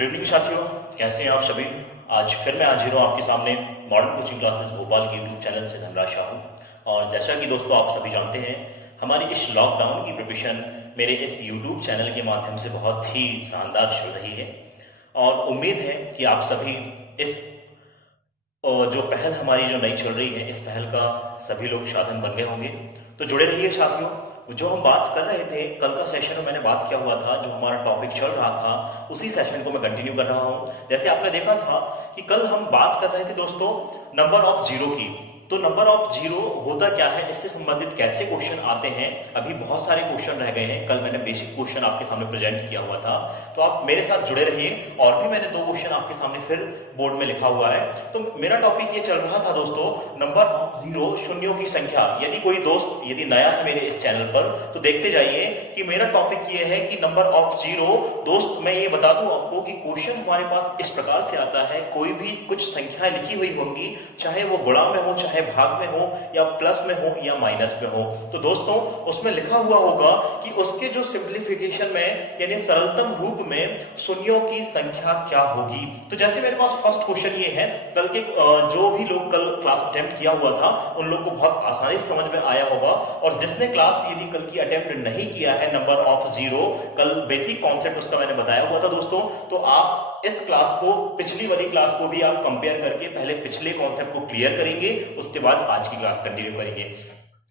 Good evening साथियों, कैसे हैं आप सभी। आज फिर मैं हाजिर हूँ आपके सामने मॉडर्न कोचिंग क्लासेस भोपाल के यूट्यूब चैनल से धनराज शाहू। और जैसा कि दोस्तों आप सभी जानते हैं, हमारी इस लॉकडाउन की प्रिपरेशन मेरे इस यूट्यूब चैनल के माध्यम से बहुत ही शानदार चल रही है और उम्मीद है कि आप सभी इस जो पहल हमारी जो नई चल रही है, इस पहल का सभी लोग साधन बन गए होंगे। तो जुड़े रहिए साथियों। जो हम बात कर रहे थे कल का सेशन में, मैंने बात किया हुआ था, जो हमारा टॉपिक चल रहा था उसी सेशन को मैं कंटिन्यू कर रहा हूं। जैसे आपने देखा था कि कल हम बात कर रहे थे दोस्तों नंबर ऑफ जीरो की। तो नंबर ऑफ जीरो होता क्या है, इससे संबंधित कैसे क्वेश्चन आते हैं, अभी बहुत सारे क्वेश्चन रह गए हैं। कल मैंने बेसिक क्वेश्चन आपके सामने प्रेजेंट किया हुआ था, तो आप मेरे साथ जुड़े रहिए। और भी मैंने 2 क्वेश्चन आपके सामने फिर बोर्ड में लिखा हुआ है। तो मेरा टॉपिक ये चल रहा था दोस्तों, नंबर ऑफ जीरो, शून्यों की संख्या। यदि कोई दोस्त यदि नया है मेरे इस चैनल पर तो देखते जाइए कि मेरा टॉपिक ये है कि नंबर ऑफ जीरो। दोस्त मैं ये बता दूं आपको कि क्वेश्चन हमारे पास इस प्रकार से आता है, कोई भी कुछ संख्याएं लिखी हुई होंगी, चाहे वो गुणा में हो, चाहे भाग में हो, या प्लस में हो, या माइनस में हो। तो दोस्तों उसमें लिखा हुआ होगा कि उसके जो सिंप्लीफिकेशन में यानी सरलतम रूप में शून्यों की संख्या क्या होगी। तो जैसे मेरे पास फर्स्ट क्वेश्चन ये है, कल के जो भी लोग कल क्लास अटेम्प्ट किया हुआ था उन लोग को बहुत आसानी से समझ में आया होगा। और जिसने क्लास यदि कल की अटेम्प्ट नहीं किया है नंबर ऑफ जीरो, कल बेसिक कॉन्सेप्ट उसका मैंने बताया हुआ था दोस्तों, तो आप इस क्लास को पिछली वाली क्लास को भी आप कंपेयर करके पहले पिछले कॉन्सेप्ट को क्लियर करेंगे, उसके बाद आज की क्लास कंटिन्यू करेंगे।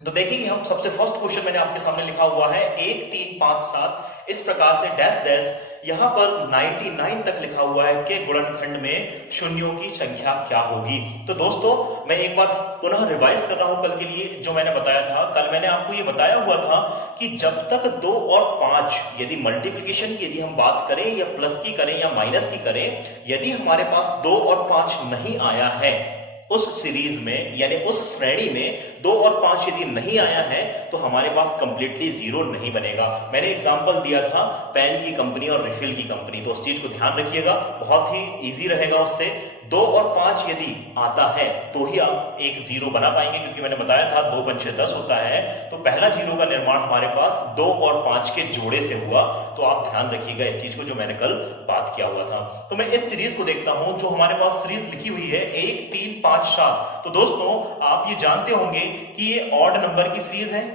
तो देखेंगे हम सबसे फर्स्ट क्वेश्चन मैंने आपके सामने लिखा हुआ है 1 3 5 7 इस प्रकार से डैश डैश, यहां पर 99 तक लिखा हुआ है कि गुणनखंड में शून्यों की संख्या क्या होगी। तो दोस्तों मैं एक बार पुनः रिवाइज कर रहा हूं कल के लिए जो मैंने बताया था। कल मैंने आपको ये बताया हुआ था कि जब तक 2 और 5 यदि मल्टीप्लिकेशन की यदि हम बात करें या प्लस की करें या माइनस की करें, यदि हमारे पास 2 और 5 नहीं आया है उस सीरीज में यानी उस श्रेणी में 2 और 5 यदि नहीं आया है तो हमारे पास कंप्लीटली जीरो नहीं बनेगा। मैंने एग्जांपल दिया था पेन की कंपनी और रिफिल की कंपनी, तो उस चीज को ध्यान रखिएगा, बहुत ही इजी रहेगा उससे। 2 और 5 यदि आता है तो ही आप एक जीरो बना पाएंगे, क्योंकि मैंने बताया था 2 पंचे 10 होता है। तो पहला जीरो का निर्माण हमारे पास 2 और 5 के जोड़े से हुआ। तो आप ध्यान रखिएगा इस चीज को जो मैंने कल बात किया हुआ था। तो मैं इस सीरीज को देखता हूं जो हमारे पास सीरीज लिखी हुई है 1 3 5 7। तो दोस्तों आप ये जानते होंगे कि ये ऑड नंबर की सीरीज है।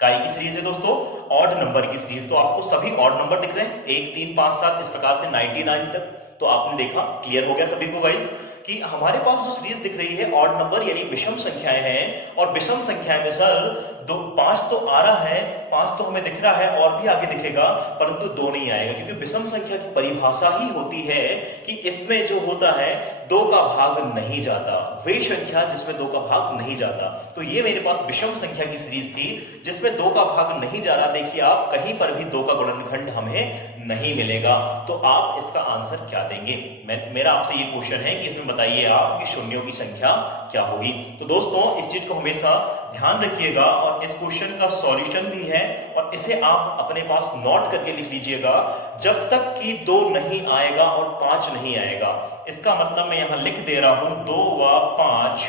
काय की सीरीज है दोस्तों? ऑड नंबर की सीरीज। तो आपको सभी ऑड नंबर दिख रहे हैं 1 3 5 7 इस प्रकार से 99 तक। तो आपने देखा, क्लियर हो गया सभी को गाइस कि हमारे पास जो सीरीज दिख रही है ऑड नंबर यानी विषम संख्याएं हैं। और विषम संख्याएं में सर 5 तो आ रहा है, 5 तो हमें दिख रहा है और भी आगे दिखेगा, परंतु 2 नहीं आएगा, क्योंकि विषम संख्या की परिभाषा ही होती है कि इसमें जो होता है 2 का भाग नहीं जाता, वे संख्या जिसमें 2 का भाग नहीं जाता। तो ये मेरे पास विषम संख्या की सीरीज थी जिसमें 2 का भाग नहीं जा रहा। देखिए आप कहीं पर भी 2 का गुणनखंड हमें नहीं मिलेगा। तो आप इसका आंसर क्या देंगे? मेरा आपसे ये क्वेश्चन है कि इसमें बताइए आप कि शून्यों की संख्या क्या होगी। तो दोस्तों इस चीज को हमेशा ध्यान रखिएगा और इस क्वेश्चन का सॉल्यूशन भी है और इसे आप अपने पास नोट करके लिख लीजिएगा। जब तक कि 2 नहीं आएगा और 5 नहीं आएगा, इसका मतलब मैं यहां लिख दे रहा हूं 2 व 5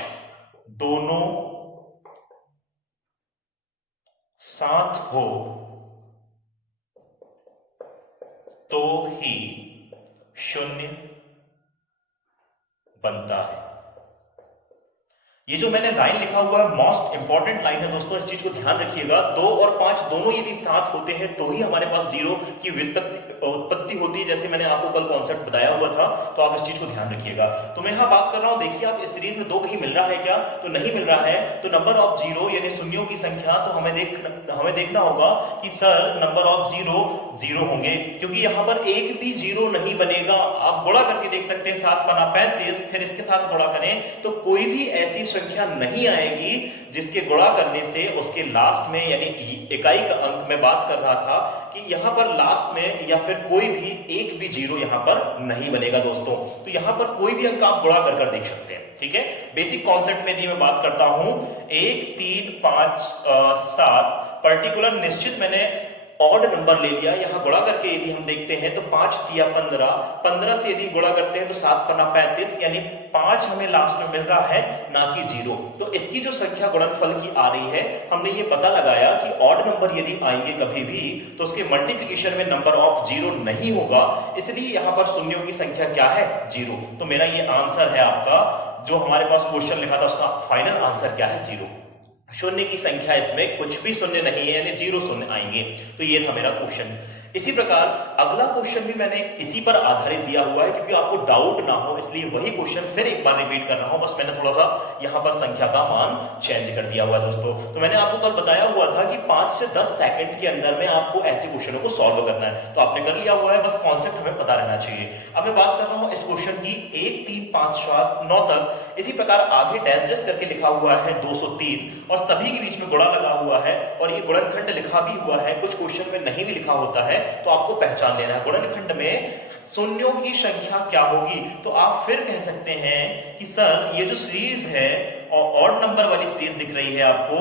दोनों साथ हो तो ही शून्य बनता है। ये जो मैंने लाइन लिखा हुआ है मोस्ट इंपॉर्टेंट लाइन है दोस्तों, इस चीज को ध्यान रखिएगा। 2 और 5 दोनों यदि साथ होते हैं तो ही हमारे पास जीरो की उत्पत्ति होती है, जैसे मैंने आपको कल कॉन्सेप्ट बताया हुआ था। तो आप इस चीज को ध्यान रखिएगा। तो मैं यहां बात कर रहा हूं, देखिए आप इस सीरीज में 2 कहीं मिल रहा है क्या? तो नहीं मिल रहा है। तो नंबर ऑफ जीरो यानी शून्यों की संख्या, तो हमें देखना होगा कि सर नंबर ऑफ जीरो होंगे, क्योंकि यहां पर एक भी जीरो नहीं बनेगा। आप गुणा करके देख सकते हैं, 7 पना 35, फिर इसके साथ गुणा करें तो कोई भी ऐसी संख्या नहीं आएगी जिसके गुणा करने से उसके लास्ट में यानी इकाई का अंक में बात कर रहा था कि यहां पर लास्ट में या फिर कोई भी एक भी जीरो यहां पर नहीं बनेगा दोस्तों। तो यहां पर कोई भी अंक आप गुणा कर देख सकते हैं, ठीक है। बेसिक कॉन्सेप्ट में यदि मैं बात करता हूं 1 3 5 7 पर्टिकुलर निश्चित मैंने ऑड नंबर ले लिया, यहां गुणा करके यदि हम देखते हैं तो 5 तिया 15, 15 से यदि गुणा करते हैं तो 7 पन्ना 35, यानी 5 हमें लास्ट में मिल रहा है, ना कि 0। तो इसकी जो संख्या गुणनफल की आ रही है, हमने ये पता लगाया कि ऑड नंबर यदि आएंगे कभी भी तो उसके मल्टीप्लिकेशन में नंबर ऑफ 0 नहीं होगा, इसलिए यहां पर शून्यों की संख्या क्या है, 0। तो मेरा ये आंसर है आपका, जो हमारे पास क्वेश्चन लिखा था उसका फाइनल आंसर क्या है, 0। शून्य की संख्या इसमें कुछ भी शून्य नहीं है, यानी 0 शून्य आएंगे। तो ये था मेरा क्वेश्चन। इसी प्रकार अगला क्वेश्चन भी मैंने इसी पर आधारित दिया हुआ है, क्योंकि आपको डाउट ना हो इसलिए वही क्वेश्चन फिर एक बार रिपीट कर रहा हूं, बस मैंने थोड़ा सा यहां पर संख्या का मान चेंज कर दिया हुआ है दोस्तों। तो मैंने आपको कल बताया हुआ था कि 5 से 10 सेकंड के अंदर में आपको ऐसे क्वेश्चनों को सॉल्व करना है, तो आपने कर लिया हुआ है, बस कॉन्सेप्ट हमें पता रहना चाहिए। अब मैं बात कर रहा हूं इस क्वेश्चन की 1 3 5 7 9 तक। इसी प्रकार आगे डैश डैश करके लिखा हुआ है 203 और सभी के बीच में गुणा लगा हुआ है और ये गुणनखंड लिखा भी हुआ है, कुछ क्वेश्चन में नहीं भी लिखा होता है, तो आपको पहचान लेना है गुणनखंड में शून्यों की संख्या क्या होगी। तो आप फिर कह सकते हैं कि सर ये जो सीरीज है और ऑड नंबर वाली सीरीज दिख रही है आपको,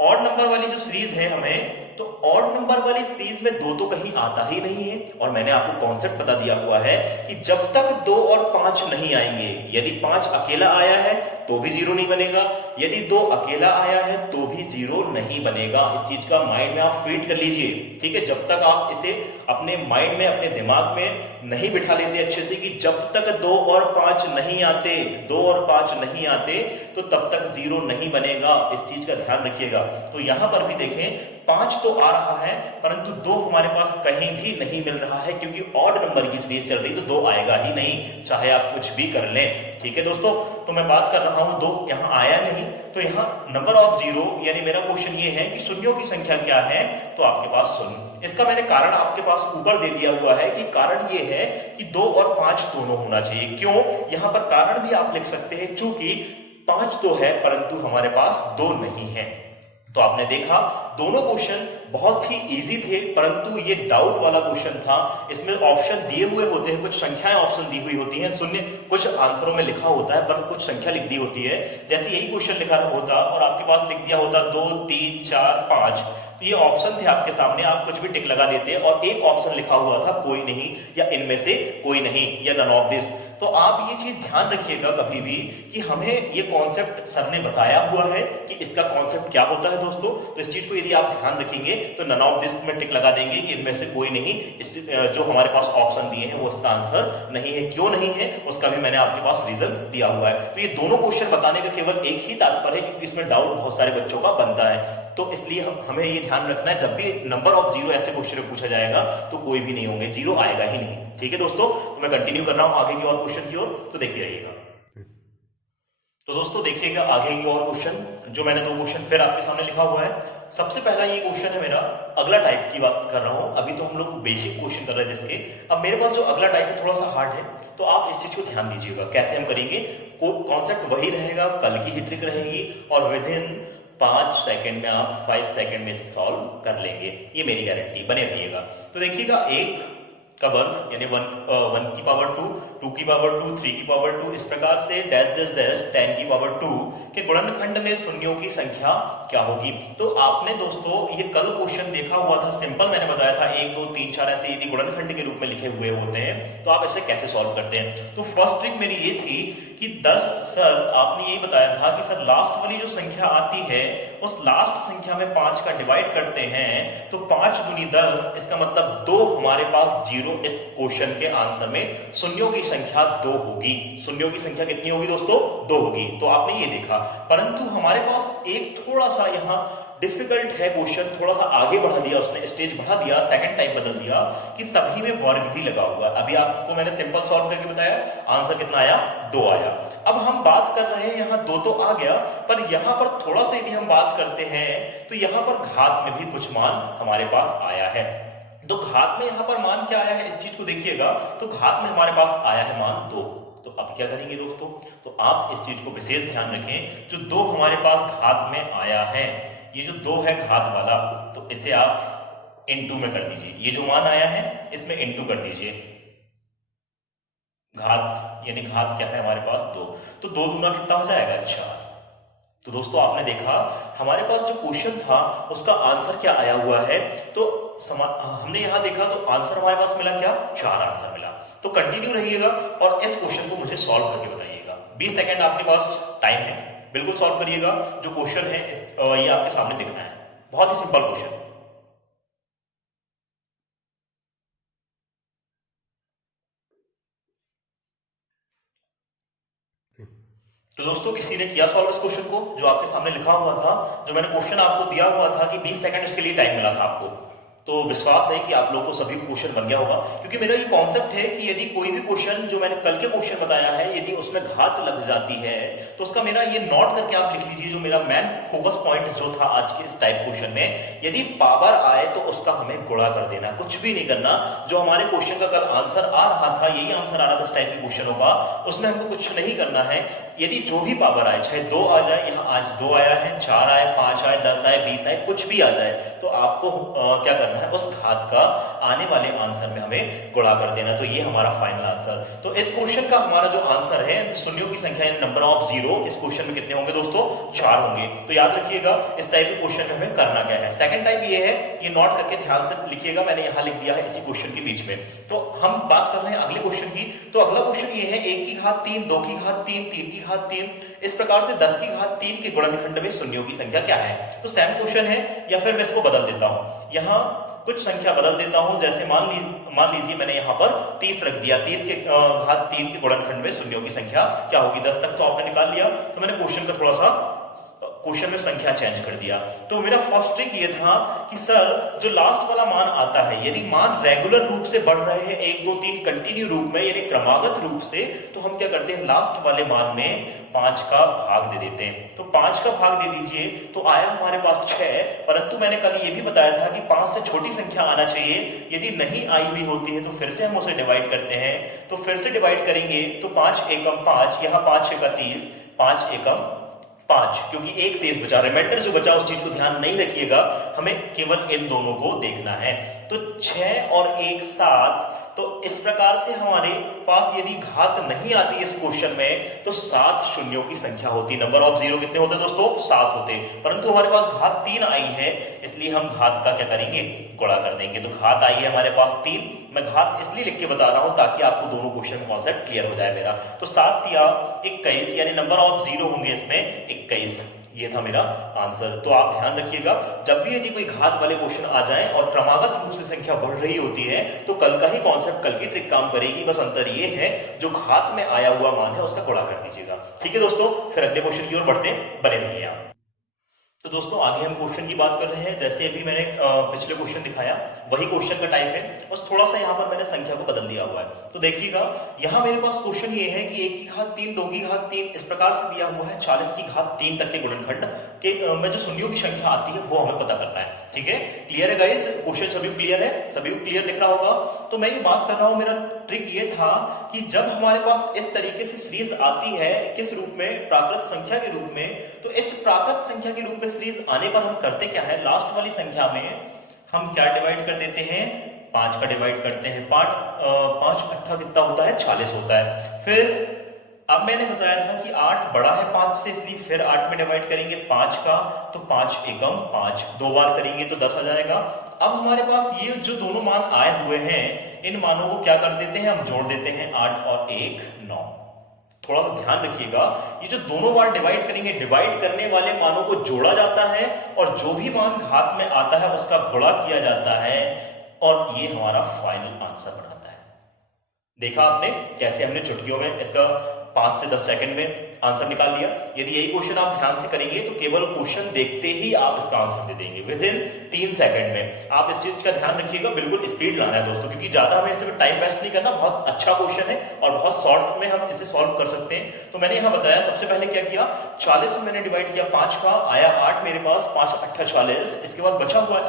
ऑड नंबर वाली जो सीरीज है हमें, तो ऑड नंबर वाली सीरीज में 2 तो कहीं आता ही नहीं है, और मैंने आपको कॉन्सेप्ट बता दिया हुआ है कि जब तक 2 और 5 नहीं आएंगे, यदि 5 अकेला आया है तो भी 0 नहीं बनेगा, यदि 2 अकेला आया है तो भी 0 नहीं बनेगा। इस चीज का माइंड में आप फीड कर लीजिए, ठीक है। जब तक आप इसे अपने माइंड में, अपने दिमाग में नहीं बिठा लेते अच्छे से कि जब तक 2 और 5 नहीं आते, 2 और 5 नहीं आते, तो तब तक 0 नहीं बनेगा। इस चीज का ध्यान रखिएगा। तो यहां पर भी देखें 5 तो आ रहा है, परंतु 2 हमारे पास कहीं भी नहीं मिल रहा है, क्योंकि ऑड नंबर की सीरीज चल रही, तो 2 आएगा ही नहीं, चाहे आप कुछ भी कर लें, ठीक है दोस्तों। तो मैं बात कर रहा हूं 2 यहां आया नहीं, तो यहां नंबर ऑफ 0, यानी मेरा क्वेश्चन ये है कि शून्यों की संख्या क्या है, तो आपके पास शून्य। इसका मैंने कारण आपके पास ऊपर दे दिया हुआ है कि कारण ये है कि 2 और 5 दोनों होना चाहिए। क्यों, यहां पर कारण भी आप लिख सकते हैं, चूंकि 5 तो है परंतु हमारे पास 2 नहीं है। तो आपने देखा दोनों क्वेश्चन बहुत ही इजी थे, परंतु ये डाउट वाला क्वेश्चन था। इसमें ऑप्शन दिए हुए होते हैं, कुछ संख्याएं ऑप्शन दी हुई होती हैं, शून्य कुछ आंसरों में लिखा होता है पर कुछ संख्या लिख दी होती है। जैसे यही क्वेश्चन लिखा होता और आपके पास लिख दिया होता 2 3 4 5, तो ये ऑप्शन थे आपके सामने, आप कुछ भी टिक लगा देते, और एक ऑप्शन लिखा हुआ था कोई नहीं, या इनमें से कोई नहीं, या नन ऑफ दिस। तो आप ये चीज ध्यान रखिएगा कभी भी कि हमें ये कॉन्सेप्ट सर ने बताया हुआ है कि इसका कॉन्सेप्ट क्या होता है दोस्तों। तो इस चीज को यदि आप ध्यान रखेंगे तो नन ऑफ दिस में टिक लगा देंगे कि इनमें से कोई नहीं, इस जो हमारे पास ऑप्शन दिए हैं वो इसका आंसर नहीं है। क्यों नहीं है उसका भी मैंने आपके पास रीजन दिया हुआ है। तो ये दोनों क्वेश्चन बताने का केवल एक ही तात्पर्य है, क्योंकि इसमें डाउट बहुत सारे बच्चों का बनता है। तो इसलिए हमें ये ध्यान रखना है, जब भी नंबर ऑफ 0 ऐसे क्वेश्चन में पूछा जाएगा तो कोई भी नहीं होंगे, 0 आएगा ही नहीं, ठीक है दोस्तों। तो मैं कंटिन्यू कर रहा हूं आगे की और क्वेश्चन की ओर, तो देखते रहिएगा। तो दोस्तों देखिएगा आगे की और क्वेश्चन, जो मैंने 2 क्वेश्चन फिर आपके सामने लिखा हुआ है। सबसे पहला ये क्वेश्चन है मेरा, अगला टाइप की बात कर रहा हूं। अभी तो हम लोग बेसिक क्वेश्चन कर रहे थे इसके, अब मेरे पास जो अगला टाइप है थोड़ा सा हार्ड है, तो आप इस चीज को ध्यान दीजिएगा। कैसे हम करेंगे, कॉन्सेप्ट वही रहेगा, कल की ही ट्रिक रहेगी, और विद इन 5 सेकंड में आप 5 सेकंड में सॉल्व कर लेंगे, ये मेरी गारंटी, बने रहिएगा। तो देखिएगा 1 का वर्ग यानी 1 की पावर 2, 2 की पावर 2, 3 की पावर 2, इस प्रकार से डैश डैश डैश 10 की पावर 2 के गुणनखंड में शून्यों की संख्या क्या होगी। तो आपने दोस्तों ये कल क्वेश्चन देखा हुआ था, सिंपल मैंने बताया था 1 2 3 4 ऐसे यदि गुणनखंड के रूप में लिखे हुए होते हैं तो आप इसे कैसे सॉल्व करते हैं। तो फर्स्ट ट्रिक मेरी ये थी कि 10, सर आपने यही बताया था कि सर लास्ट वाली जो संख्या आती है उस लास्ट संख्या में 5 का डिवाइड करते हैं, तो 5 दूनी 10, इसका मतलब 2 हमारे पास 0 इस क्वेश्चन के आंसर में शून्यों की संख्या 2 होगी। शून्यों की संख्या कितनी होगी दोस्तों, 2 होगी। तो आपने ये देखा, परंतु हमारे पास एक थोड़ा सा यहाँ डिफिकल्ट है क्वेश्चन, थोड़ा सा आगे बढ़ा दिया उसने, स्टेज बढ़ा दिया, सेकंड टाइप बदल दिया कि सभी में वर्ग भी लगा हुआ है। अभी आपको मैंने सिंपल सॉल्व करके बताया, आंसर कितना आया, 2 आया। अब हम बात कर रहे हैं यहाँ 2 तो आ गया, पर यहाँ पर थोड़ा सा यदि हम बात करते हैं तो यहाँ पर घात में भी कुछ मान हमारे पास आया है। तो घात में यहाँ पर मान क्या आया है, इस चीज को देखिएगा, तो घात में हमारे पास आया है मान 2। तो अब क्या करेंगे दोस्तों, तो आप इस चीज को विशेष ध्यान रखें, जो 2 हमारे पास घात में आया है, ये जो 2 है घात वाला, तो इसे आप इनटू में कर दीजिए। ये जो मान आया है इसमें इनटू कर दीजिए। घात यानी घात क्या है हमारे पास 2, तो 2 दूना कितना हो जाएगा, 4। तो दोस्तों आपने देखा हमारे पास जो क्वेश्चन था उसका आंसर क्या आया हुआ है, तो हमने यहाँ देखा तो आंसर हमारे पास मिला क्या, 4 आंसर मिला। तो कंटिन्यू रहिएगा और इस क्वेश्चन को मुझे सॉल्व करके बताइएगा। 20 सेकंड आपके पास टाइम है, बिल्कुल सॉल्व करिएगा। जो क्वेश्चन है ये आपके सामने दिख रहा है, बहुत ही सिंपल क्वेश्चन। तो दोस्तों किसी ने किया सॉल्व इस क्वेश्चन को, जो आपके सामने लिखा हुआ था, जो मैंने क्वेश्चन आपको दिया हुआ था कि 20 सेकंड इसके लिए टाइम मिला था आपको। तो विश्वास है कि आप लोगों को सभी क्वेश्चन बन गया होगा, क्योंकि मेरा ये कॉन्सेप्ट है कि यदि कोई भी क्वेश्चन जो मैंने कल के क्वेश्चन बताया है, यदि उसमें घात लग जाती है तो उसका मेरा ये नोट करके आप लिख लीजिए, जो मेरा मेन फोकस पॉइंट जो था आज के इस टाइप क्वेश्चन में, यदि पावर आए तो उसका हमें गुणा कर देना, कुछ भी नहीं करना। जो हमारे क्वेश्चन का कल आंसर आ रहा था, यही आंसर आ रहा था इस टाइप के क्वेश्चनों का, उसमें हमको कुछ नहीं करना है। यदि जो भी पावर आए, चाहे 2 आ जाए, यहाँ आज 2 आया है, 4 आए, 5 आए, 10 आए, 20 आए, कुछ भी आ जाए, तो आपको क्या करना है, उस घात का आने वाले आंसर में हमें गुणा कर देना। तो ये हमारा फाइनल आंसर। तो इस क्वेश्चन का हमारा जो आंसर है, शून्यों की संख्या नंबर ऑफ 0, इस क्वेश्चन में कितने होंगे दोस्तों, 4 होंगे। तो याद रखिएगा इस टाइप के क्वेश्चन में हमें करना क्या है। सेकंड टाइप ये है, ये नोट करके ध्यान से लिखिएगा, मैंने यहाँ लिख दिया है इसी क्वेश्चन के बीच में। तो हम बात कर रहे हैं अगले क्वेश्चन की। तो अगला क्वेश्चन ये है, 1 की घात 3, 2 की घात 3, 3 की घात 3, इस प्रकार से 10 की घात 3 के गुणनखंड में शून्यों की संख्या क्या है। तो सेम क्वेश्चन है, या फिर मैं इसको बदल देता हूं, यहाँ कुछ संख्या बदल देता हूं। जैसे मान लीजिए मैंने यहाँ पर 30 रख दिया, 30 के घात 3 के गुणनखंड में शून्यों की संख्या क्या होगी। 10 तक तो आपने निकाल लिया, तो मैंने क्वेश्चन का थोड़ा सा क्वेश्चन में संख्या चेंज कर दिया। तो मेरा फर्स्ट ट्रिक ये था कि सर जो लास्ट वाला मान आता है, यदि मान रेगुलर रूप से बढ़ रहे हैं 1 2 3 कंटिन्यू रूप में, यानी क्रमागत रूप से, तो हम क्या करते हैं, लास्ट वाले मान में 5 का भाग दे देते हैं। तो 5 का भाग दे दीजिए, तो आया हमारे पास 6। परंतु मैंने कल ये भी बताया था कि 5 से छोटी संख्या आना चाहिए। यदि नहीं आई हुई होती है तो फिर से हम उसे डिवाइड करते हैं। तो फिर से डिवाइड करेंगे तो 5 एकम 5, यहाँ 5 एकम 30, 5 एकम 5, क्योंकि एक शेष बचा, रिमाइंडर जो बचा उस चीज को ध्यान नहीं रखिएगा, हमें केवल इन दोनों को देखना है। तो 6 और 1 7। तो इस प्रकार से हमारे पास यदि घात नहीं आती इस क्वेश्चन में, तो 7 शून्यों की संख्या होती। नंबर ऑफ 0 कितने होते दोस्तों, 7 होते। परंतु हमारे पास घात 3 आई है, इसलिए हम घात का क्या करेंगे, गुणा कर देंगे। तो घात आई है हमारे पास 3। मैं घात इसलिए लिख के बता रहा हूं ताकि आपको दोनों क्वेश्चन में कॉन्सेप्ट क्लियर हो जाए मेरा। तो 7 या 21, यानी नंबर ऑफ 0 होंगे इसमें 21। ये था मेरा आंसर। तो आप ध्यान रखिएगा, जब भी यदि कोई घात वाले क्वेश्चन आ जाए और क्रमागत रूप से संख्या बढ़ रही होती है, तो कल का ही कॉन्सेप्ट, कल की ट्रिक काम करेगी। बस अंतर ये है, जो घात में आया हुआ मान है उसका गुणा कर दीजिएगा। ठीक है दोस्तों, फिर अगले क्वेश्चन की ओर बढ़ते हैं, बने रहिए आप। तो दोस्तों आगे हम क्वेश्चन की बात कर रहे हैं। जैसे अभी मैंने पिछले क्वेश्चन दिखाया, वही क्वेश्चन का टाइप है, बस थोड़ा सा यहाँ पर मैंने संख्या को बदल दिया हुआ है। तो देखिएगा, यहाँ मेरे पास क्वेश्चन ये है कि 1 की घात 3, 2 की घात 3, इस प्रकार से दिया हुआ है 40 की घात 3 तक के गुणनखंड के में जो शून्यों की संख्या आती है वो हमें पता करना है। ठीक है, क्लियर है गाइस, क्वेश्चन सभी क्लियर है, सभी को क्लियर दिख रहा होगा। तो मैं ये बात कर रहा हूँ, मेरा ट्रिक ये था कि जब हमारे पास इस तरीके से सीरीज आती है, किस रूप में, प्राकृत संख्या के रूप में, तो इस प्राकृत संख्या के रूप में सीरीज आने पर हम करते क्या है, लास्ट वाली संख्या में हम क्या डिवाइड कर देते हैं, 5 का डिवाइड करते हैं। 5 अट्ठा कितना होता है, 40 होता है। फिर अब मैंने बताया था कि 8 बड़ा है 5 से, इसलिए फिर 8 में डिवाइड करेंगे 5 का, तो 5 एकम 5, 2 बार करेंगे तो 10 आ जाएगा। अब हमारे पास ये जो दोनों मान आए हुए हैं, इन मानों को क्या कर देते हैं, हम जोड़ देते हैं। 8 और 1 9। थोड़ा सा ध्यान रखिएगा, ये जो दोनों बार डिवाइड करेंगे, डिवाइड करने वाले मानों को जोड़ा जाता है और जो भी मान घात में आता है उसका गुणा किया जाता है, और ये हमारा फाइनल आंसर बनाता है। देखा आपने कैसे हमने चुटकियों में इसका 5 से 10 सेकंड में आंसर निकाल लिया। यदि यही क्वेश्चन आप ध्यान से करेंगे तो केवल क्वेश्चन देखते ही आप इसका आंसर दे देंगे विद इन 3 सेकंड में। आप इस चीज का ध्यान रखिएगा, बिल्कुल स्पीड लाना है दोस्तों, क्योंकि ज्यादा हमें इसमें टाइम वेस्ट नहीं करना। बहुत अच्छा क्वेश्चन है और बहुत शॉर्ट में हम इसे सॉल्व कर सकते हैं। तो मैंने यहाँ बताया, सबसे पहले क्या किया, 40 में मैंने डिवाइड किया 5 का, आया 8 मेरे पास, 5 अट्ठा 40। इसके बाद बचा हुआ है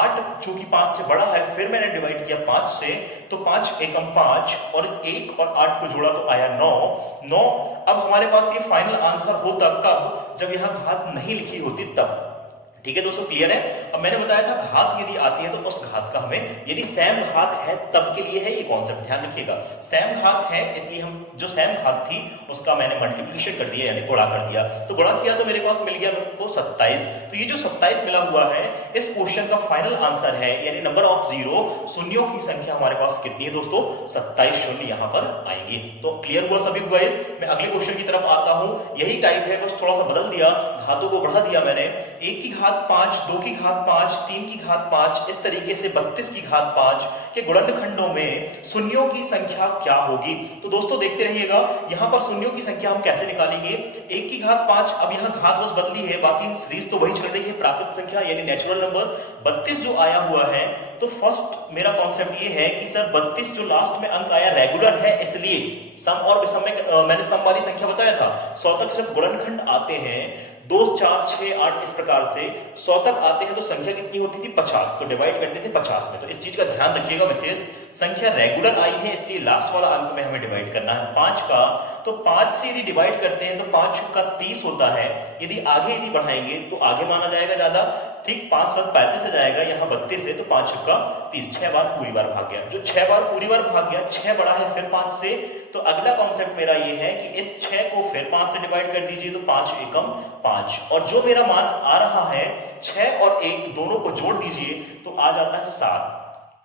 8 चूंकि 5 से बड़ा है, फिर मैंने डिवाइड किया 5 से, तो 5 एकम 5 और 1 और 8 को जोड़ा तो आया 9। अब हमारे पास ये फाइनल आंसर होता कब, जब यहां घात नहीं लिखी होती तब। ठीक है दोस्तों, क्लियर है। अब मैंने बताया था घात यदि आती है तो उस घात का हमें, यदि सैम घात है तब के लिए है ये कॉन्सेप्ट, ध्यान रखिएगा। सैम घात है इसलिए हम जो सैम घात थी उसका मैंने मल्टीप्लिकेशन कर दिया, यानी गुणा कर दिया। तो गुणा किया तो मेरे पास मिल गया मेरे को 27। तो ये जो 27 मिला हुआ है इस क्वेश्चन का फाइनल आंसर है, यानी नंबर ऑफ जीरो, शून्यों की संख्या हमारे पास कितनी है दोस्तों, 27 शून्य यहाँ पर आएंगे। तो क्लियर हुआ सभी को गाइस। मैं अगले क्वेश्चन की तरफ आता हूं, यही टाइप है, बस थोड़ा सा बदल दिया, घातों को बढ़ा दिया मैंने। 1 की घात 5, 2 की घात 5, 3 की घात 5, इस तरीके से 32 की घात 5 के गुणनखंडों में शून्यों की संख्या क्या होगी। तो दोस्तों देखते रहिएगा, यहां पर शून्यों की संख्या हम कैसे निकालेंगे। 1 की घात 5, अब यहां घात बस बदली है, बाकी सीरीज तो वही चल रही है, प्राकृत संख्या यानी नेचुरल नंबर। 32 जो आया हुआ है, तो फर्स्ट मेरा कॉन्सेप्ट ये है कि सर 32 जो लास्ट में अंक आया रेगुलर है, इसलिए सम और विषम में मैंने सम वाली संख्या बताया था। 100 तक सिर्फ गुणनखंड आते हैं, 2, 4, 6, 8 इस प्रकार से 100 तक आते हैं, तो संख्या कितनी होती थी 50, तो डिवाइड करते थे 50 में। तो इस चीज का ध्यान रखिएगा, विशेष संख्या रेगुलर आई है इसलिए लास्ट वाला अंक में हमें डिवाइड करना है 5 का। तो 5 से यदि डिवाइड करते हैं तो 5 का 30 होता है, यदि आगे यदि बढ़ाएंगे तो आगे माना जाएगा ज्यादा, ठीक 5 7 35 से जाएगा, यहाँ 32 है तो 5 का 30, 6 बार पूरी बार भाग गया। जो 6 बार पूरी बार भाग गया, 6 बड़ा है फिर 5 से, तो अगला कॉन्सेप्ट मेरा ये है कि इस 6 को फिर 5 से डिवाइड कर दीजिए, तो 5 एकम 5, और जो मेरा मान आ रहा है 6 और 1 दोनों को जोड़ दीजिए तो आ जाता है 7।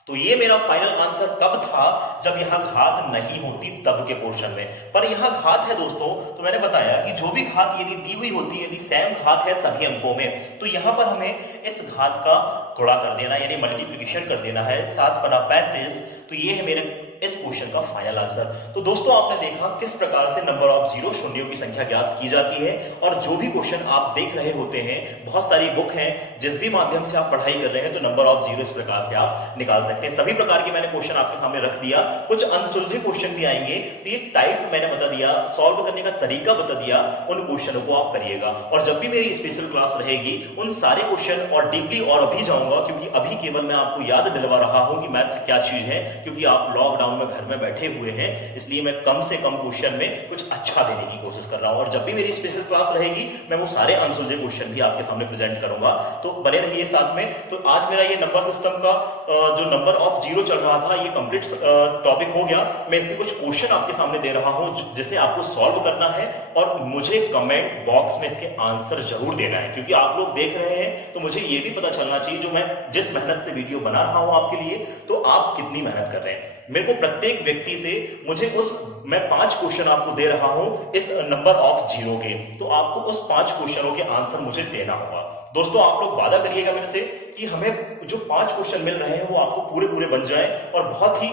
तो ये मेरा फाइनल आंसर कब था, जब यहां घात नहीं होती तब के पोर्शन में। पर यहां घात है दोस्तों, तो मैंने बताया कि जो भी घात यदि दी हुई होती है, यदि सैम घात है सभी अंकों में, तो यहां पर हमें इस घात का गुणा कर देना, यानी मल्टीप्लिकेशन कर देना है। 7 पना 35, तो ये है मेरे इस क्वेश्चन का फाइनल आंसर। तो दोस्तों आपने देखा किस प्रकार से नंबर ऑफ जीरो, शून्यों की संख्या ज्ञात की जाती है। और जो भी क्वेश्चन आप देख रहे होते हैं, बहुत सारी बुक हैं, जिस भी माध्यम से आप पढ़ाई कर रहे हैं, तो नंबर ऑफ जीरो इस प्रकार से आप निकाल सकते हैं। सभी प्रकार के मैंने क्वेश्चन आपके सामने रख दिया, कुछ अनसुलझे क्वेश्चन भी आएंगे, तो ये टाइप मैंने बता दिया, सॉल्व करने का तरीका बता दिया, उन क्वेश्चनों को आप करिएगा। और जब भी मेरी स्पेशल क्लास रहेगी, उन सारे क्वेश्चन और डीपली और अभी जाऊंगा, क्योंकि अभी केवल मैं आपको याद दिलवा रहा हूं कि मैथ्स क्या चीज है, क्योंकि आप लॉकडाउन में घर में बैठे हुए हैं, इसलिए मैं कम से कम क्वेश्चन में कुछ अच्छा देने की कोशिश कर रहा हूं। और जब भी मेरी स्पेशल क्लास रहेगी, मैं वो सारे अनसुलझे क्वेश्चन भी आपके सामने प्रेजेंट करूंगा, तो बने रहिए साथ में। तो आज मेरा ये नंबर सिस्टम का जो नंबर ऑफ जीरो चल रहा था, ये कंप्लीट टॉपिक हो गया। मैं इसके कुछ क्वेश्चन आपके सामने दे रहा हूं, जिसे आपको सॉल्व करना है, और मुझे कमेंट बॉक्स में इसके आंसर जरूर देना है, क्योंकि आप लोग देख रहे हैं तो मुझे ये भी पता चलना चाहिए, जो मैं जिस मेहनत से वीडियो बना रहा हूं आपके लिए, तो आप कितनी मेहनत कर रहे हैं। मेरे को प्रत्येक व्यक्ति से मुझे मैं 5 क्वेश्चन आपको दे रहा हूं इस नंबर ऑफ जीरो के, तो आपको उस 5 क्वेश्चनों के आंसर मुझे देना होगा। दोस्तों आप लोग वादा करिएगा मेरे से कि हमें जो 5 क्वेश्चन मिल रहे हैं वो आपको पूरे पूरे बन जाए और बहुत ही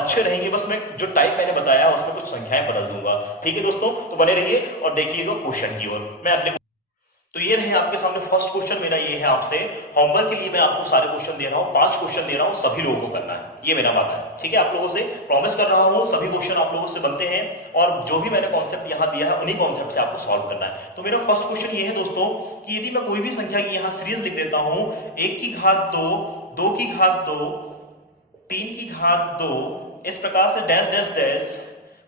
अच्छे रहेंगे। बस मैं जो टाइप मैंने बताया उसमें कुछ संख्याएं बदल दूंगा, ठीक है दोस्तों। तो बने रहिए और देखिएगा क्वेश्चन की ओर। मैं अगले, तो ये रहे आपके सामने फर्स्ट क्वेश्चन मेरा ये है आपसे, होमवर्क के लिए मैं आपको सारे क्वेश्चन दे रहा हूं, 5 क्वेश्चन दे रहा हूं, सभी लोगों को करना है, ये मेरा वादा है, ठीक है। आप लोगों से प्रॉमिस कर रहा हूं, सभी क्वेश्चन आप लोगों से बनते हैं, और जो भी मैंने कॉन्सेप्ट यहां दिया है उन्हीं कॉन्सेप्ट से आपको सॉल्व करना है। तो मेरा फर्स्ट क्वेश्चन ये है दोस्तों कि यदि मैं कोई भी संख्या की यहां सीरीज लिख देता हूं, 1 की घात 2, 2 की घात 2, 3 की घात 2, इस प्रकार से डैश डैश डैश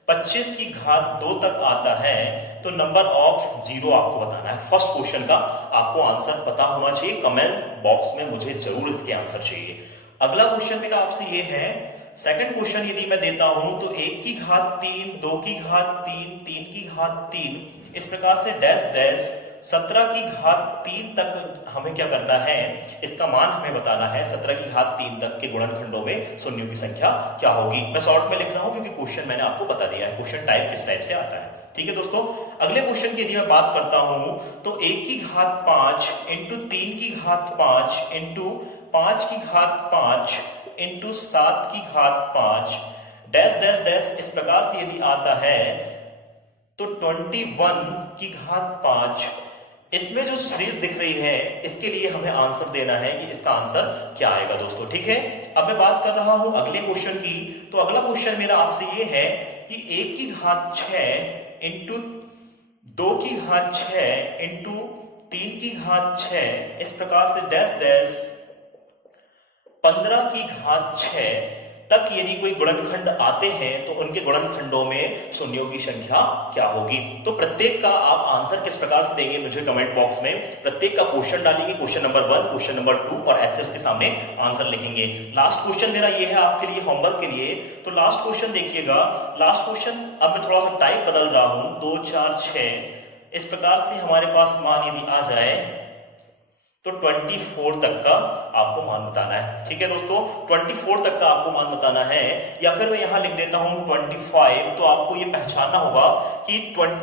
25 की घात 2 तक आता है, तो नंबर ऑफ जीरो आपको बताना है। फर्स्ट क्वेश्चन का आपको आंसर पता होना चाहिए, कमेंट बॉक्स में मुझे जरूर इसके आंसर चाहिए। अगला क्वेश्चन मेरा आपसे ये है, सेकंड क्वेश्चन यदि मैं देता हूं तो 1 की घात 3, 2 की घात 3, 3 की घात 3, इस प्रकार से डैश डैश 17 की घात 3 तक हमें क्या करना है, इसका मान हमें बताना है। 17 की घात 3 तक के गुणनखंडों में शून्यों की संख्या क्या होगी। मैं शॉर्ट में लिख रहा हूं क्योंकि क्वेश्चन मैंने आपको बता दिया है, क्वेश्चन टाइप किस टाइप से आता है, ठीक है दोस्तों। अगले क्वेश्चन की यदि मैं बात करता हूं तो 1 की घात 5 इंटू 3 की घात 5 इंटू 5 की घात 5 इंटू 7 की घात 5 डैश डैश डैश, इस प्रकार से यदि आता है तो 21 की घात 5, इसमें जो सीरीज दिख रही है इसके लिए हमें आंसर देना है कि इसका आंसर क्या आएगा दोस्तों, ठीक है। अब मैं बात कर रहा हूं अगले क्वेश्चन की, तो अगला क्वेश्चन मेरा आपसे ये है कि 1 की घात 6 इंटू 2 की घात 6 इंटू 3 की घात 6, इस प्रकार से डैश डैश 15 की घात 6 तक यदि कोई गुणनखंड आते हैं तो उनके गुणनखंडों में शून्यों की संख्या क्या होगी। तो प्रत्येक का आप आंसर किस प्रकार से देंगे मुझे कमेंट बॉक्स में प्रत्येक का क्वेश्चन डालेंगे, क्वेश्चन नंबर 1, क्वेश्चन नंबर 2 और ऐसे उसके सामने आंसर लिखेंगे। लास्ट क्वेश्चन मेरा ये है आपके लिए होमवर्क के लिए। तो लास्ट क्वेश्चन देखिएगा। लास्ट क्वेश्चन अब मैं थोड़ा सा टाइप बदल रहा हूं, 2 4 6 इस प्रकार से हमारे पास मान यदि आ जाए तो 24 तक का आपको मान बताना है। ठीक है दोस्तों, 24 तक का आपको मान बताना है, या फिर मैं यहां लिख देता हूं 25। तो आपको ये पहचानना होगा कि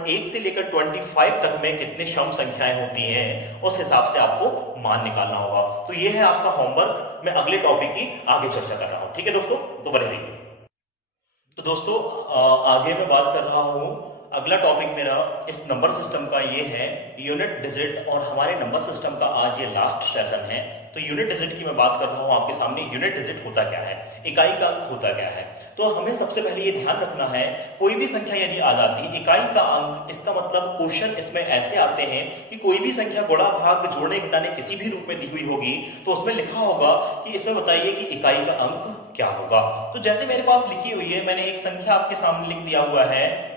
1 से लेकर 25 तक में कितने सम संख्याएं होती हैं, उस हिसाब से आपको मान निकालना होगा। तो ये है आपका होमवर्क। मैं अगले टॉपिक की आगे चर्चा कर रहा हूं। ठीक है दोस्तों, तो बने रहिए। तो दोस्तों आगे मैं बात कर रहा हूं। अगला टॉपिक मेरा इस नंबर सिस्टम का ये है यूनिट डिजिट, और हमारे नंबर सिस्टम का आज ये लास्ट सेशन है। तो यूनिट डिजिट की मैं बात कर रहा हूँ आपके सामने। यूनिट डिजिट होता क्या है, इकाई का अंक होता क्या है। तो हमें सबसे पहले ये ध्यान रखना है, कोई भी संख्या यदि आ जाती है इकाई का अंक, इसका मतलब क्वेश्चन इसमें ऐसे आते हैं कि कोई भी संख्या गुणा भाग जोड़ने घटाने किसी भी रूप में दी हुई होगी तो उसमें लिखा होगा कि इसमें बताइए कि इकाई का अंक क्या होगा। तो जैसे मेरे पास लिखी हुई है, मैंने एक संख्या आपके सामने लिख दिया हुआ है,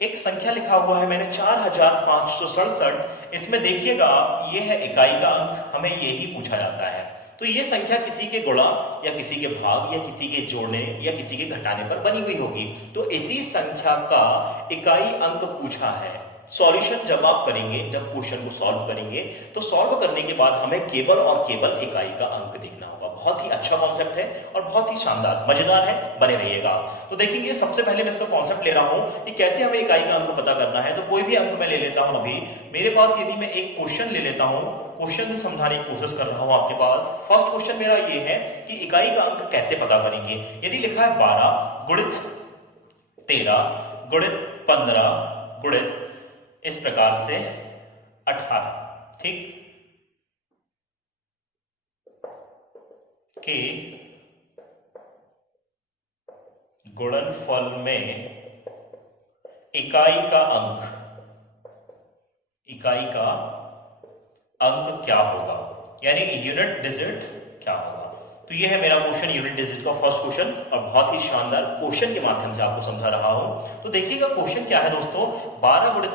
एक संख्या लिखा हुआ है मैंने 4567। इसमें देखिएगा ये है इकाई का अंक, हमें यही पूछा जाता है। तो ये संख्या किसी के गुणा या किसी के भाग या किसी के जोड़ने या किसी के घटाने पर बनी हुई होगी। तो इसी संख्या का इकाई अंक पूछा है। सॉल्यूशन जब आप करेंगे, जब क्वेश्चन को सॉल्व करेंगे, तो सॉल्व करने के बाद हमें केवल और केवल इकाई का अंक देखना होगा। बहुत ही अच्छा कॉन्सेप्ट है और बहुत ही शानदार मजेदार है, बने रहिएगा। तो देखेंगे सबसे पहले मैं इसका कॉन्सेप्ट ले रहा हूं कि कैसे हमें इकाई का अंक पता करना है। तो कोई भी अंक मैं ले लेता हूं। अभी मेरे पास यदि मैं एक क्वेश्चन ले लेता हूं, क्वेश्चन से समझाने की कोशिश कर रहा हूं आपके पास। फर्स्ट क्वेश्चन मेरा ये है कि इकाई का अंक कैसे पता करेंगे। यदि लिखा है 12 गुणित 13 गुणित 15 गुणित इस प्रकार से 18, ठीक, के गुणनफल में इकाई का अंक क्या होगा, यानी यूनिट डिजिट क्या होगा। तो ये है मेरा क्वेश्चन, यूनिट डिजिट का फर्स्ट क्वेश्चन, और बहुत ही शानदार क्वेश्चन के माध्यम से आपको समझा रहा हूं। तो देखिएगा क्वेश्चन क्या है दोस्तों, 12 गुणित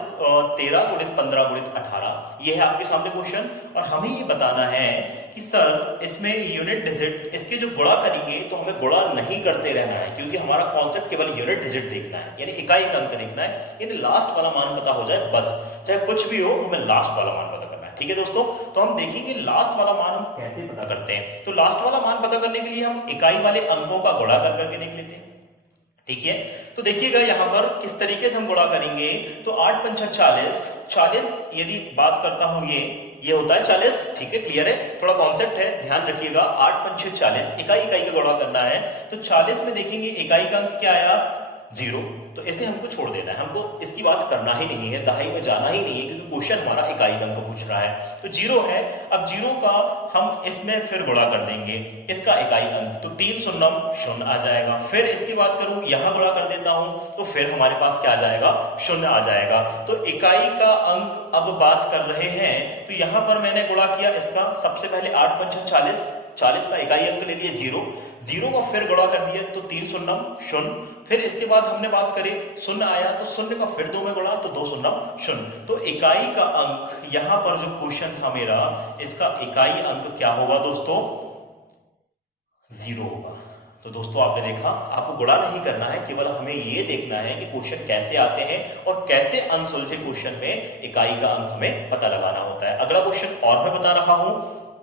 13 गुणित 15 गुणित 18, ये है आपके सामने क्वेश्चन। और हमें ये बताना है कि सर इसमें यूनिट डिजिट, इसके जो गुणा करेंगे तो हमें गुणा नहीं करते रहना है, क्योंकि हमारा कॉन्सेप्ट केवल यूनिट डिजिट देखना है, यानी इकाई का अंक देखना है। यानी लास्ट वाला मान पता हो जाए बस, चाहे कुछ भी हो, हमें लास्ट वाला मान पता करना है। ठीक है दोस्तों, तो हम देखेंगे लास्ट वाला मान हम कैसे पता करते हैं। तो लास्ट वाला मान पता करने के लिए हम इकाई वाले अंकों का गुणा कर करके देख लेते हैं। ठीक है, तो देखिएगा यहां पर किस तरीके से हम गुणा करेंगे। तो 8 पंचा 40, 40 यदि बात करता हूं ये होता है 40। ठीक है, क्लियर है, थोड़ा कॉन्सेप्ट है, ध्यान रखिएगा। 8 पंचे 40, इकाई का गुणा करना है। तो 40 में देखेंगे इकाई का अंक क्या आया, 0। तो इसे हमको छोड़ देना है, हमको इसकी बात करना ही नहीं है, दहाई में जाना ही नहीं है, क्योंकि क्वेश्चन हमारा इकाई का अंक पूछ रहा है। तो 0 है। अब 0 का हम इसमें फिर गुणा कर देंगे, इसका इकाई अंक, तो 3 शून्यम शून्य आ जाएगा। फिर इसकी बात करूं, यहां गुणा कर देता हूं, तो फिर हमारे पास क्या आ जाएगा, शून्य आ जाएगा। तो इकाई का अंक अब बात कर रहे हैं, तो यहां पर मैंने गुणा किया इसका, सबसे पहले 8 पंचा 40, 40 का इकाई अंक ले लिए 0, 0 का फिर गुणा कर दिया तो 3 शून्यम शून्य। फिर इसके बाद हमने बात करी, शून्य आया तो शून्य का फिर 2 में गुणा तो 2 शून्यम शून्य। तो इकाई का अंक, यहां पर जो क्वेश्चन था मेरा, इसका इकाई अंक क्या होगा दोस्तों, 0 होगा। तो दोस्तों आपने देखा, आपको गुणा नहीं करना है, केवल हमें ये देखना है कि क्वेश्चन कैसे आते हैं और कैसे अनसुलझे क्वेश्चन में इकाई का अंक हमें पता लगाना होता है। अगला क्वेश्चन और मैं बता रहा हूं,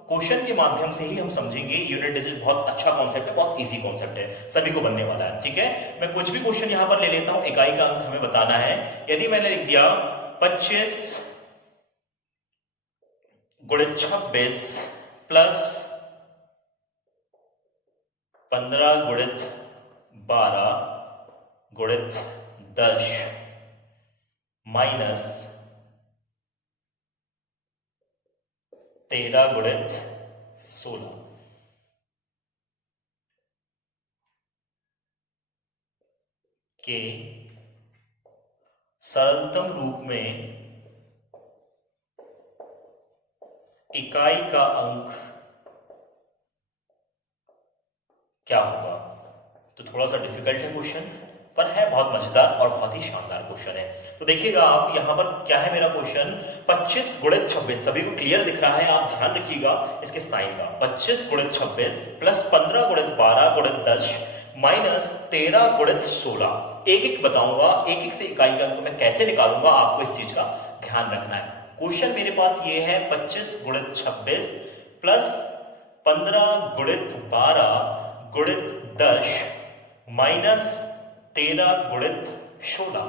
क्वेश्चन के माध्यम से ही हम समझेंगे। यूनिट डिजिट बहुत अच्छा कॉन्सेप्ट है, बहुत इजी कॉन्सेप्ट है, सभी को बनने वाला है। ठीक है, मैं कुछ भी क्वेश्चन यहां पर ले लेता हूं, इकाई का अंक हमें बताना है। यदि मैंने लिख दिया 25 गुणित 26 प्लस 15 गुणित 12 गुणित 10 माइनस 13 गुणित 16, के सरलतम रूप में इकाई का अंक क्या होगा। तो थोड़ा सा डिफिकल्ट है क्वेश्चन, पर है बहुत मजेदार और बहुत ही शानदार क्वेश्चन है। तो देखिएगा आप यहाँ पर क्या है मेरा क्वेश्चन, 25 गुणित 26, सभी को क्लियर दिख रहा है, आप ध्यान रखिएगा इसके साइन का। 25 गुणित 26 प्लस 15 गुणित 12 गुणित 10 माइनस 13 गुणित 16। एक एक बताऊंगा, एक एक से इकाई का अंक मैं कैसे निकालूंगा, आपको इस चीज का ध्यान रखना है। क्वेश्चन मेरे पास ये है 25 गुणित 26 प्लस 15 गुणित 12 गुणित 10 माइनस 13 गुणित 16।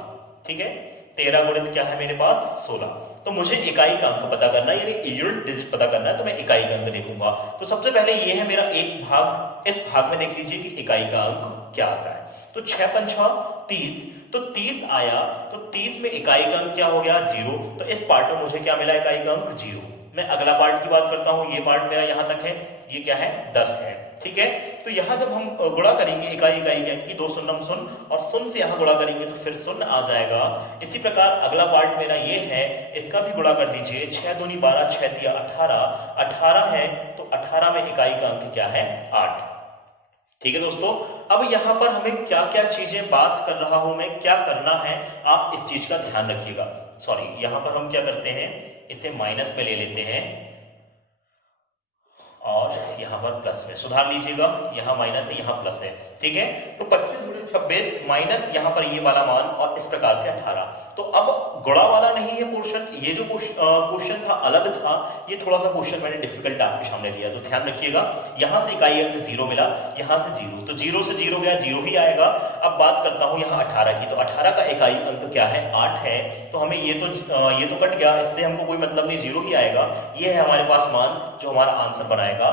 ठीक है, 13 गुणित क्या है मेरे पास 16। तो मुझे इकाई का अंक पता करना है, यानी यूनिट डिजिट पता करना है, तो मैं इकाई का अंक देखूंगा। तो सबसे पहले ये है मेरा एक भाग, इस भाग में देख लीजिए कि इकाई का अंक क्या आता है। तो 6 पंछा 30, तो 30 आया, तो 30 में इकाई का अंक क्या हो गया 0। तो इस पार्ट में मुझे क्या मिला इकाई का अंक 0। मैं अगला पार्ट की बात करता हूं, ये पार्ट मेरा यहां तक है, ये क्या है 10 है। ठीक है, तो यहां जब हम गुणा करेंगे इकाई के अंक की, 2 शून्य शून्य और शून्य से यहां गुणा करेंगे तो फिर शून्य आ जाएगा। इसी प्रकार अगला पार्ट मेरा ये है, इसका भी गुणा कर दीजिए, 6 दूनी 12 6 तिया 18, 18 है, तो 18 में इकाई का अंक क्या है 8। ठीक है दोस्तों, अब यहां पर हमें क्या क्या चीजें बात कर रहा हूं मैं, क्या करना है, आप इस चीज का ध्यान रखिएगा। सॉरी, यहां पर हम क्या करते हैं, इसे माइनस में ले लेते हैं और यहां पर प्लस में सुधार लीजिएगा, यहां माइनस है यहां प्लस है। ठीक है, तो 25 गुणित 26 माइनस यहां पर ये वाला मान और इस प्रकार से 18। तो अब गुणा वाला नहीं है पोर्शन, ये जो क्वेश्चन था अलग था, ये थोड़ा सा क्वेश्चन मैंने डिफिकल्ट आपके सामने दिया, तो ध्यान रखिएगा। यहां से इकाई अंक 0 मिला, यहां से 0, तो 0 से 0 गया, 0 ही आएगा। अब बात करता हूं यहां 18 की, तो 18 का इकाई अंक क्या है 8 है, तो हमें ये तो कट गया, इससे हमको कोई मतलब नहीं, 0 ही आएगा। ये है हमारे पास मान जो हमारा आंसर बनाएगा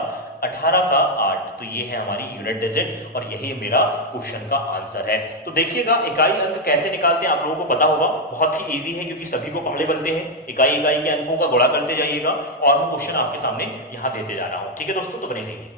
18 का 8, तो ये है हमारी यूनिट डिजिट और यही मेरा क्वेश्चन का आंसर है। तो देखिएगा इकाई अंक कैसे निकालते हैं, आप लोगों को पता होगा, बहुत ही इजी है क्योंकि सभी को पढ़ने बनते हैं। इकाई के अंकों का गुणा करते जाइएगा और मैं क्वेश्चन आपके सामने यहां देते जा रहा हूं। ठीक है दोस्तों, तो बने रहिए।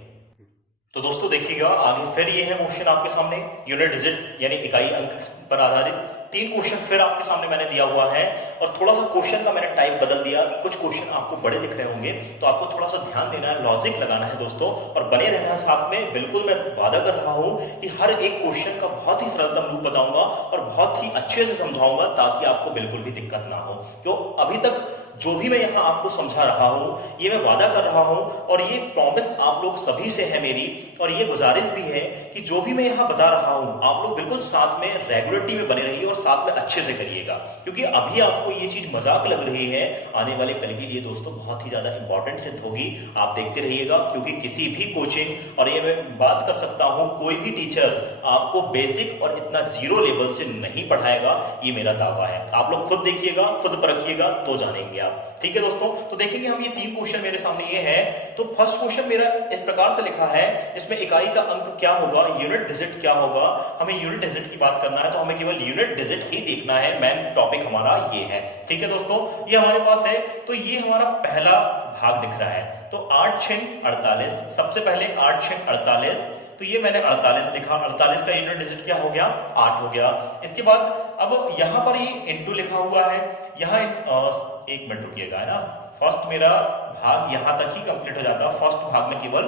तो दोस्तों देखिएगा आगे फिर ये है क्वेश्चन आपके सामने, यूनिट डिजिट यानी इकाई अंक पर आधारित 3 क्वेश्चन फिर आपके सामने मैंने दिया हुआ है। और थोड़ा सा क्वेश्चन का मैंने टाइप बदल दिया, कुछ क्वेश्चन आपको बड़े दिख रहे होंगे, तो आपको थोड़ा सा ध्यान देना है, लॉजिक लगाना है दोस्तों, और बने रहना है साथ में। बिल्कुल मैं वादा कर रहा हूं कि हर एक क्वेश्चन का बहुत ही सरलतम रूप बताऊंगा और बहुत ही अच्छे से समझाऊंगा, ताकि आपको बिल्कुल भी दिक्कत ना हो। तो अभी तक जो भी मैं यहाँ आपको समझा रहा हूं, ये मैं वादा कर रहा हूं और ये प्रॉमिस आप लोग सभी से है मेरी, और ये गुजारिश भी है कि जो भी मैं यहाँ बता रहा हूं, आप लोग बिल्कुल साथ में रेगुलरिटी में बने रहिए और साथ में अच्छे से करिएगा, क्योंकि अभी आपको ये चीज मजाक लग रही है, आने वाले कल के लिए दोस्तों बहुत ही ज्यादा इंपॉर्टेंट सिद्ध होगी। आप देखते रहिएगा, क्योंकि किसी भी कोचिंग, और ये मैं बात कर सकता हूं, कोई भी टीचर आपको बेसिक और इतना 0 लेवल से नहीं पढ़ाएगा, ये मेरा दावा है। आप लोग खुद देखिएगा, खुद परखिएगा तो जानेंगे आप। ठीक है दोस्तों, तो देखेंगे हम ये 3 क्वेश्चन मेरे सामने ये है। तो फर्स्ट क्वेश्चन मेरा इस प्रकार से लिखा है, इसमें इकाई का अंक क्या होगा, यूनिट डिजिट क्या होगा। हमें यूनिट डिजिट की बात करना है, तो हमें केवल यूनिट डिजिट ही देखना है, मेन टॉपिक हमारा ये है। ठीक है दोस्तों, ये हमारे पास है, तो ये हमारा पहला भाग दिख रहा है। तो 8 6 48, सबसे पहले 8 6 48, तो ये मैंने 48 लिखा, 48 का यूनिट डिजिट क्या हो गया 8 हो गया। इसके बाद अब यहां पर ये इनटू लिखा हुआ है, यहां 1 मिनट रुकिएगा, है ना। फर्स्ट मेरा भाग यहां तक ही कंप्लीट हो जाता, फर्स्ट भाग में केवल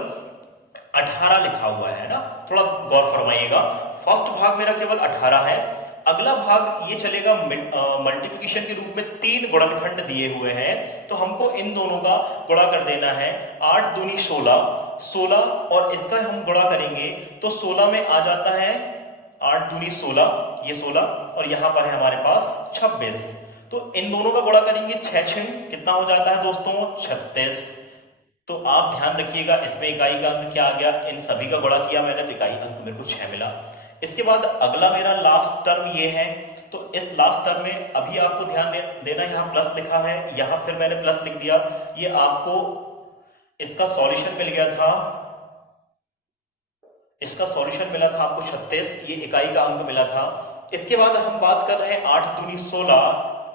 18 लिखा हुआ है ना, थोड़ा गौर फरमाइएगा। फर्स्ट भाग मेरा केवल 18 है, अगला भाग ये चलेगा मल्टीप्लिकेशन के रूप में 3 गुणनखंड दिए हुए हैं, तो हमको इन दोनों का गुणा कर देना है। 8 दूनी 16, 16 और इसका हम गुणा करेंगे तो 16 में आ जाता है 8 दूनी 16, ये 16 और यहां पर है हमारे पास 26। तो इन दोनों का गुणा करेंगे 6 6 कितना हो जाता है दोस्तों 36। तो आप ध्यान रखिएगा, इसमें इकाई का अंक क्या आ गया, इन सभी का गुणा किया मैंने तो इकाई अंक मेरे को 6 मिला। इसके बाद अगला मेरा लास्ट टर्म ये है, तो इस लास्ट टर्म में अभी आपको ध्यान देना, यहाँ प्लस लिखा है, यहाँ फिर मैंने प्लस लिख दिया, ये आपको इसका सॉल्यूशन मिल गया था, इसका सॉल्यूशन मिला था आपको 36, ये इकाई का अंक मिला था। इसके बाद हम बात कर रहे हैं 8 दूनी 16,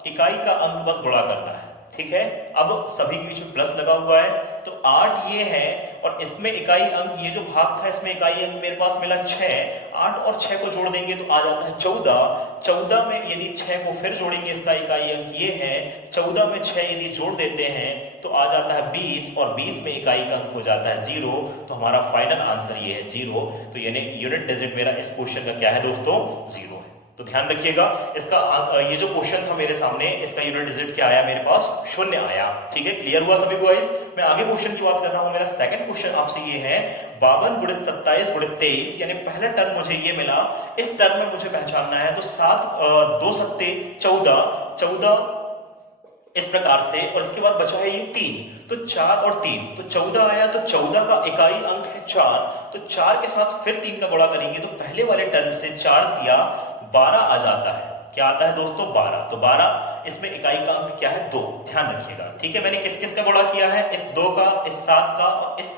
इकाई का अंक बस गुणा करना है। ठीक है, अब सभी के बीच में प्लस लगा हुआ है, तो 8 ये है और इसमें इकाई अंक, ये जो भाग था इसमें इकाई अंक मेरे पास मिला 6। 8 और 6 को जोड़ देंगे तो आ जाता है 14। 14 में यदि 6 को फिर जोड़ेंगे, इसका इकाई अंक ये है, 14 में 6 यदि जोड़ देते हैं तो आ जाता है 20 और 20 में इकाई का अंक हो जाता है 0। तो हमारा फाइनल आंसर ये है 0। तो यानी यूनिट डिजिट मेरा इस क्वेश्चन का क्या है दोस्तों, 0 है। तो ध्यान रखिएगा, इसका ये जो क्वेश्चन था मेरे सामने, इसका यूनिट डिजिट क्या आया मेरे पास, 0 आया। ठीक है, क्लियर हुआ सभी को गाइस। मैं आगे क्वेश्चन की बात कर रहा हूं। मेरा सेकंड क्वेश्चन आपसे ये है 52 गुणित 27 गुणित 23, यानी पहला टर्म मुझे ये मिला, इस टर्म में मुझे पहचानना है। तो 2 सत्ते 14 इस प्रकार से, और इसके बाद बचा है ये 3, तो 4 और 3, तो 14 आया। तो 14 का इकाई अंक है 4, तो 4 के साथ फिर 3 का गुणा करेंगे तो पहले वाले टर्म से 4 दिया 12 आ जाता है। क्या आता है दोस्तों, 12। तो 12, इसमें इकाई का अंक क्या है, 2। ध्यान रखिएगा। ठीक है, मैंने किस किस का गुणा किया है, इस 2 का, इस 7 का और इस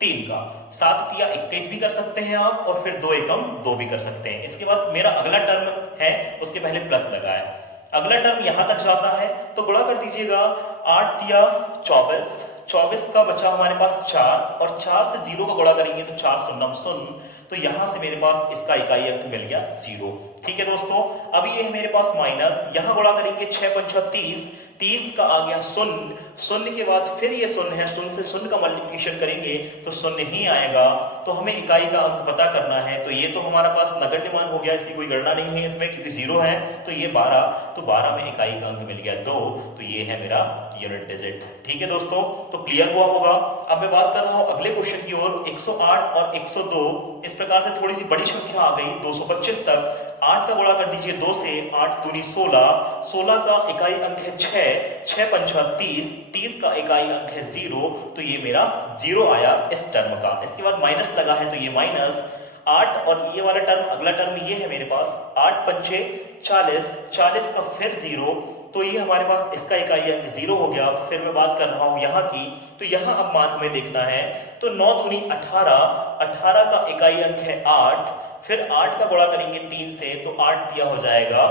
3 का। 7 तिया 21 भी कर सकते हैं आप, और फिर 2 एकम 2 भी कर सकते हैं। इसके बाद मेरा अगला टर्म है, उसके पहले प्लस लगा है। अगला टर्म यहां तक जाता है तो गुणा कर दीजिएगा। 8 तिया 24, 24 का बचा हमारे पास 4, और 4 से 0 का गुणा करेंगे तो 4 शून्यम शून्य, तो यहां से मेरे पास इसका इकाई अंक मिल गया 0। ठीक है दोस्तों, अब ये है मेरे पास माइनस, यहां गुणा करेंगे 6 पंचा 30, 30 का आ गया 0, 0 के बाद फिर ये 0 है, 0 से 0 का मल्टीप्लिकेशन करेंगे तो 0 ही आएगा। तो हमें इकाई का अंक पता करना है। तो ये तो हमारा पास नगण्य मान हो गया, इसकी कोई गणना नहीं है इसमें क्योंकि 0 है। तो ये 12, तो 12 में इकाई का अंक मिल गया 2। तो ये है मेरा यूनिट डिजिट। ठीक है दोस्तों, तो क्लियर हुआ होगा। अब मैं बात कर रहा हूं अगले क्वेश्चन की ओर। 108 और 102 इस प्रकार से थोड़ी सी बड़ी संख्या आ गई 225 तक। 8 का गुणा कर दीजिए 2 से, 8 दूनी 16, 16 का इकाई अंक है 6, 6 पंचा 30, 30 का इकाई अंक है 0। तो ये मेरा 0 आया इस टर्म का। इसके बाद माइनस लगा है तो ये माइनस 8, और ये वाला टर्म, अगला टर्म ये है मेरे पास 8 पंचे 40, 40 का फिर 0, तो ये हमारे पास इसका इकाई अंक 0 हो गया। फिर मैं बात कर रहा हूं यहाँ की, तो यहाँ अब मान हमें देखना है। तो 9 दूनी 18, 18 का इकाई अंक है 8, फिर 8 का गुणा करेंगे 3 से तो 8 दिया हो जाएगा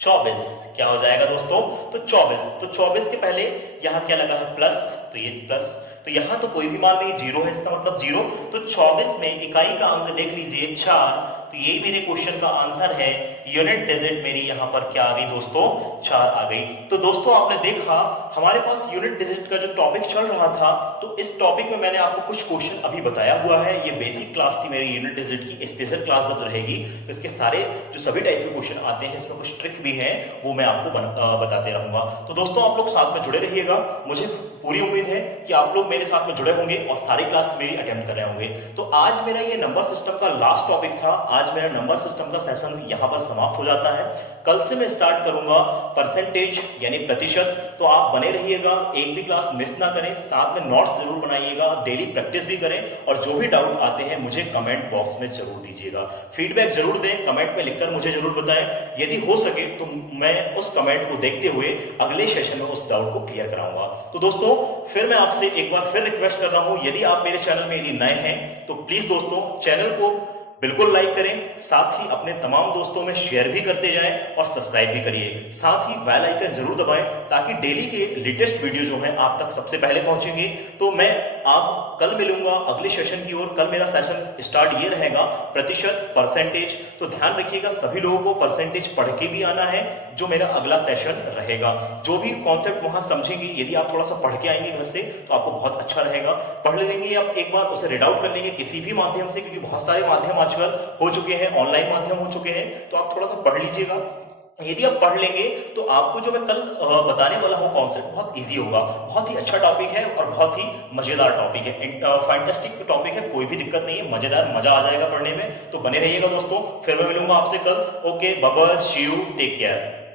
24। क्या हो जाएगा दोस्तों, तो 24। तो 24 के पहले यहाँ क्या लगा है, प्लस, तो ये प्लस, तो यहाँ तो कोई भी मान नहीं, 0 है, इसका मतलब 0। तो 24 में इकाई का अंक देख लीजिए 4, तो यही मेरे क्वेश्चन का आंसर है। यूनिट डिजिट मेरी यहाँ पर क्या आ गई दोस्तों, 4 आ गई। तो दोस्तों आपने देखा हमारे पास यूनिट डिजिट का जो टॉपिक चल रहा था, तो इस टॉपिक में मैंने आपको कुछ क्वेश्चन अभी बताया हुआ है। ये बेसिक क्लास थी मेरी यूनिट डिजिट की। स्पेशल क्लास जब रहेगी तो इसके सारे जो सभी टाइप के क्वेश्चन आते हैं, इसमें कुछ ट्रिक भी है, वो मैं आपको बताते रहूंगा। तो दोस्तों आप लोग साथ में जुड़े रहिएगा। मुझे पूरी उम्मीद है कि आप लोग मेरे साथ में जुड़े होंगे और सारी क्लास मेरी अटेम्प्ट कर रहे होंगे। तो आज मेरा ये नंबर सिस्टम का लास्ट टॉपिक था। आज मेरा नंबर सिस्टम का सेशन यहाँ पर समाप्त हो जाता है। कल से मैं स्टार्ट करूंगा परसेंटेज यानी प्रतिशत। तो आप बने रहिएगा, एक भी क्लास मिस ना करें, साथ में नोट्स जरूर बनाइएगा, डेली प्रैक्टिस भी करें, और जो भी डाउट आते हैं मुझे कमेंट बॉक्स में जरूर दीजिएगा। फीडबैक जरूर दें, कमेंट में लिखकर मुझे जरूर बताएं। यदि हो सके तो मैं उस कमेंट को देखते हुए अगले सेशन में उस डाउट को क्लियर कराऊंगा। तो दोस्तों फिर मैं आपसे एक बार फिर रिक्वेस्ट कर रहा हूं, यदि आप मेरे चैनल में यदि नए हैं तो प्लीज दोस्तों चैनल को बिल्कुल लाइक करें, साथ ही अपने तमाम दोस्तों में शेयर भी करते जाएं और सब्सक्राइब भी करिए। साथ ही बेल आइकन जरूर दबाएं ताकि डेली के लेटेस्ट वीडियो जो हैं आप तक सबसे पहले पहुंचेंगे। तो मैं आप कल मिलूंगा अगले सेशन की ओर। कल मेरा सेशन स्टार्ट ये रहेगा, प्रतिशत, परसेंटेज। तो ध्यान रखिएगा सभी लोगों को परसेंटेज पढ़ के भी आना है, जो मेरा अगला सेशन रहेगा। जो भी कॉन्सेप्ट वहां समझेंगे, यदि आप थोड़ा सा पढ़ के आएंगे घर से तो आपको बहुत अच्छा रहेगा। पढ़ लेंगे आप एक बार, उसे रीड आउट कर लेंगे किसी भी माध्यम से, क्योंकि बहुत सारे माध्यम आजकल हो चुके हैं, ऑनलाइन माध्यम हो चुके हैं। तो आप थोड़ा सा पढ़ लीजिएगा। यदि आप पढ़ लेंगे तो आपको जो मैं कल बताने वाला हूँ कॉन्सेप्ट बहुत इजी होगा। बहुत ही अच्छा टॉपिक है और बहुत ही मजेदार टॉपिक है, फैंटास्टिक टॉपिक है, कोई भी दिक्कत नहीं है, मजेदार, मजा आ जाएगा पढ़ने में। तो बने रहिएगा दोस्तों, फिर मैं मिलूंगा आपसे कल। Okay, bye bye, see you, take care.